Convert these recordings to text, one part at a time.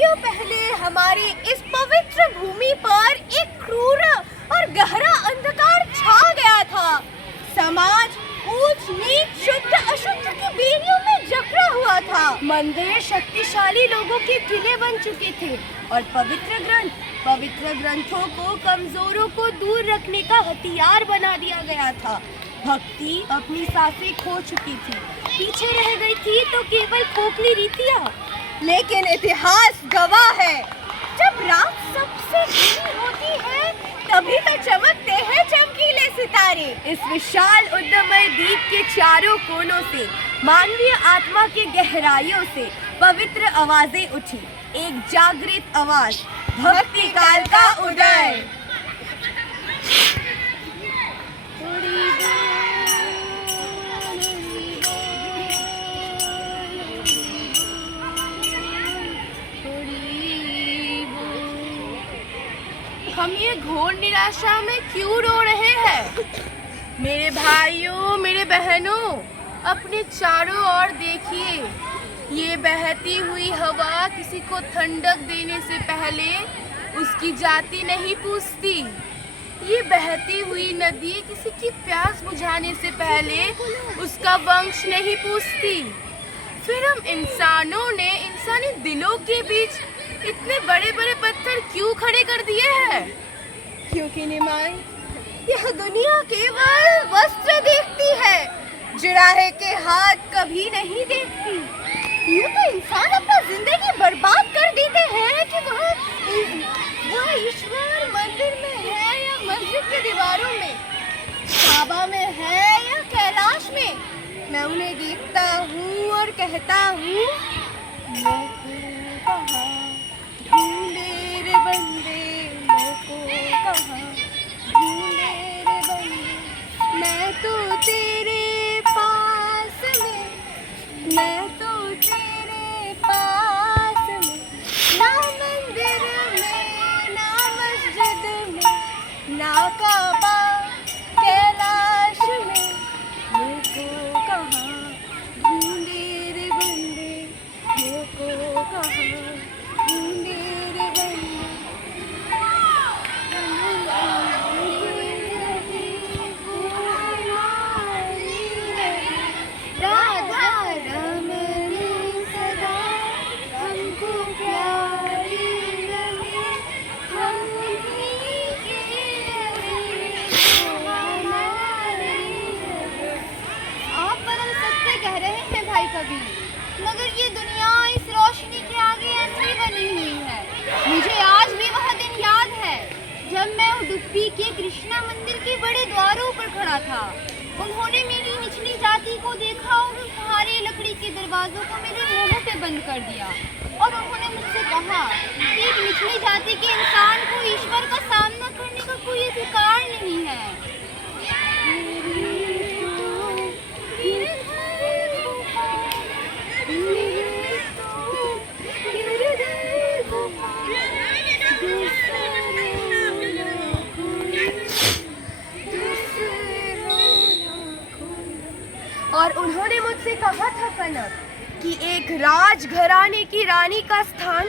सदियों पहले हमारी इस पवित्र भूमि पर एक क्रूर और गहरा अंधकार छा गया था। समाज ऊंच नीच शुद्ध अशुद्ध की बेड़ियों में जकड़ा हुआ था। मंदिर शक्तिशाली लोगों के किले बन चुके थे और पवित्र ग्रंथों को कमजोरों को दूर रखने का हथियार बना दिया गया था। भक्ति अपनी सांसें खो चुकी थी, पीछे रह गई थी तो केवल खोखली रीतियां। लेकिन इतिहास गवाह है, जब रात सबसे घनी होती है तभी तो चमकते हैं चमकीले सितारे। इस विशाल उद्यमय द्वीप के चारों कोनों से मानवीय आत्मा के गहराइयों से पवित्र आवाजें उठी। एक जागृत आवाज, भक्ति काल का उदय। हम ये घोर निराशा में क्यों रो रहे हैं? मेरे भाइयों, मेरे बहनों, अपने चारों ओर देखिए। ये बहती हुई हवा किसी को ठंडक देने से पहले उसकी जाति नहीं पूछती। ये बहती हुई नदी किसी की प्यास बुझाने से पहले उसका वंश नहीं पूछती। फिर हम इंसानों ने इंसानी दिलों के बीच इतने बड़े बड़े पत्थर क्यों खड़े कर दिए हैं? क्योंकि निमाई, यह दुनिया केवल वस्त्र देखती है, जुराहे के हाथ कभी नहीं देखती। यूं तो इंसान अपना जिंदगी बर्बाद कर देते हैं कि वह ईश्वर मंदिर में है या मस्जिद की दीवारों में, काबा में है या कैलाश में। मैं उन्हें देखता हूँ और कहता हूँ, ढूंढे रे बंदे मोको कहाँ, ढूंढे रे बंदे। मैं तो तेरे पास में, मैं तो तेरे पास में, ना मंदिर में ना मस्जिद में ना काबा कैलाश में, मोको कहाँ, ढूंढे रे बंदे मोको कहाँ, ढूंढे रे बंदे। राधा रमणी सदा हमको प्यारी लगे, हम उन्हीं के हमारे लगे। आप परम सत्य कह रहे हैं भाई कबीर, मगर ये दुनिया इस रोशनी के आगे अंधी बनी हुई है। मुझे आज भी वह दिन याद है जब मैं उडुपी के कृष्णा मंदिर के बड़े द्वारों पर खड़ा था। उन्होंने मेरी निचली जाति को देखा और उस भारी लकड़ी के दरवाजों को मेरे मुंह पे बंद कर दिया और उन्होंने मुझसे कहा कि एक निचली जाति के इंसान को ईश्वर का सामना करने का कोई अधिकार नहीं है। और उन्होंने मुझसे कहा था कनक कि एक राजघराने की रानी का स्थान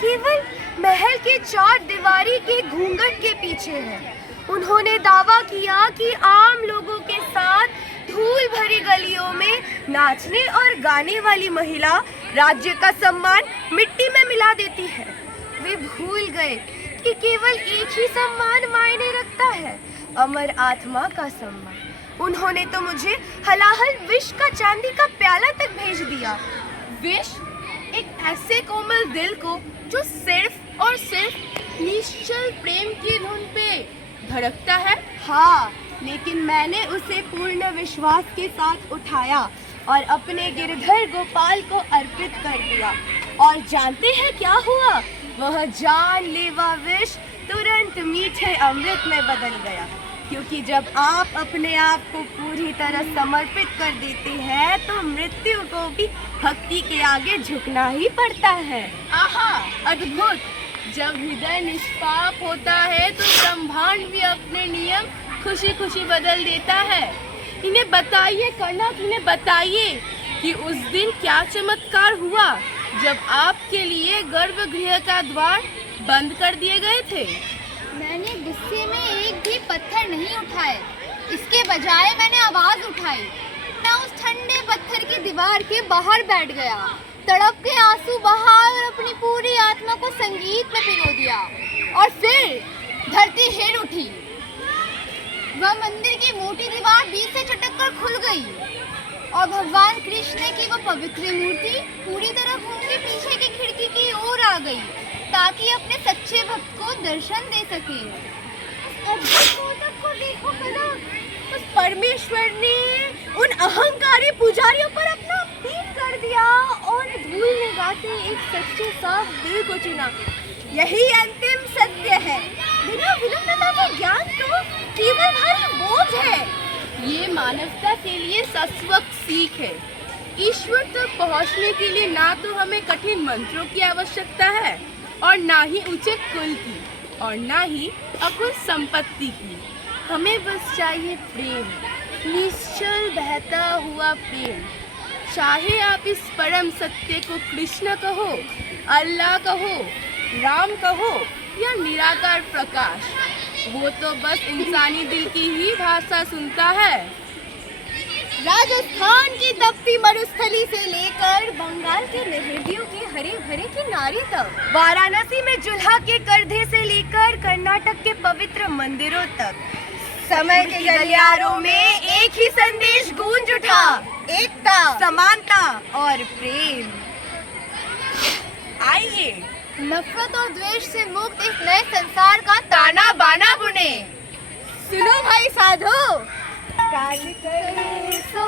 केवल महल के चार दीवारी के घूंघट के पीछे है। उन्होंने दावा किया कि आम लोगों के साथ धूल भरी गलियों में नाचने और गाने वाली महिला राज्य का सम्मान मिट्टी में मिला देती है। वे भूल गए कि केवल एक ही सम्मान मायने रखता है, अमर आत्मा का सम्मान। उन्होंने तो मुझे हलाहल विष का चांदी का प्याला तक भेज दिया। विष? एक ऐसे कोमल दिल को जो सिर्फ और सिर्फ निश्चल प्रेम की धुन पे धड़कता है? हाँ, लेकिन मैंने उसे पूर्ण विश्वास के साथ उठाया और अपने गिरधर गोपाल को अर्पित कर दिया। और जानते हैं क्या हुआ? वह जानलेवा विष तुरंत मीठे अमृत में बदल गया। क्योंकि जब आप अपने आप को पूरी तरह समर्पित कर देते हैं तो मृत्यु को भी भक्ति के आगे झुकना ही पड़ता है। आहा, अद्भुत! जब हृदय निष्पाप होता है तो ब्रह्मांड भी अपने नियम खुशी खुशी बदल देता है। इन्हें बताइए कनक, इन्हें बताइए कि उस दिन क्या चमत्कार हुआ जब आपके लिए गर्भगृह का द्वार बंद कर दिए गए थे? मैंने गुस्से में एक भी पत्थर नहीं उठाए, इसके बजाय मैंने आवाज उठाई। मैं उस ठंडे पत्थर की दीवार के बाहर बैठ गया, तड़प के आंसू बहा और अपनी पूरी आत्मा को संगीत में पिरो दिया। और फिर धरती हिल उठी। वह मंदिर की मोटी दीवार बीच से चटक कर खुल गई और भगवान कृष्ण की वह पवित्र मूर्ति पूरी तरह घूम के पीछे की खिड़की की ओर आ गई, ताकि अपने सच्चे भक्त को दर्शन दे सके। को देखो कला, उस परमेश्वर ने उन अहंकारी पुजारियों पर अपना पीठ कर दिया और धूल में गाते एक सच्चे साफ दिल को चुना। यही अंतिम सत्य है। बिना विलंबता के ज्ञान तो केवल भारी बोझ है। ये मानवता के लिए शाश्वत सीख है। ईश्वर तक पहुंचने के लिए ना तो हमें कठिन मंत्रों की आवश्यकता है और ना ही ऊंचे कुल की और ना ही अकुल संपत्ति की। हमें बस चाहिए प्रेम, निश्चल बहता हुआ प्रेम। चाहे आप इस परम सत्य को कृष्ण कहो, अल्लाह कहो, राम कहो या निराकार प्रकाश, वो तो बस इंसानी दिल की ही भाषा सुनता है। राजस्थान की तपती मरुस्थली से लेकर बंगाल के नदियों के हरे भरे किनारे तक, वाराणसी में जुल्हा के करधे से लेकर कर्नाटक के पवित्र मंदिरों तक, समय के गलियारों में एक ही संदेश गूंज उठा, एकता, समानता और प्रेम। आइए नफरत और द्वेष से मुक्त इस नए संसार का ताना बाना बुने। सुनो भाई साधो, काल करे सो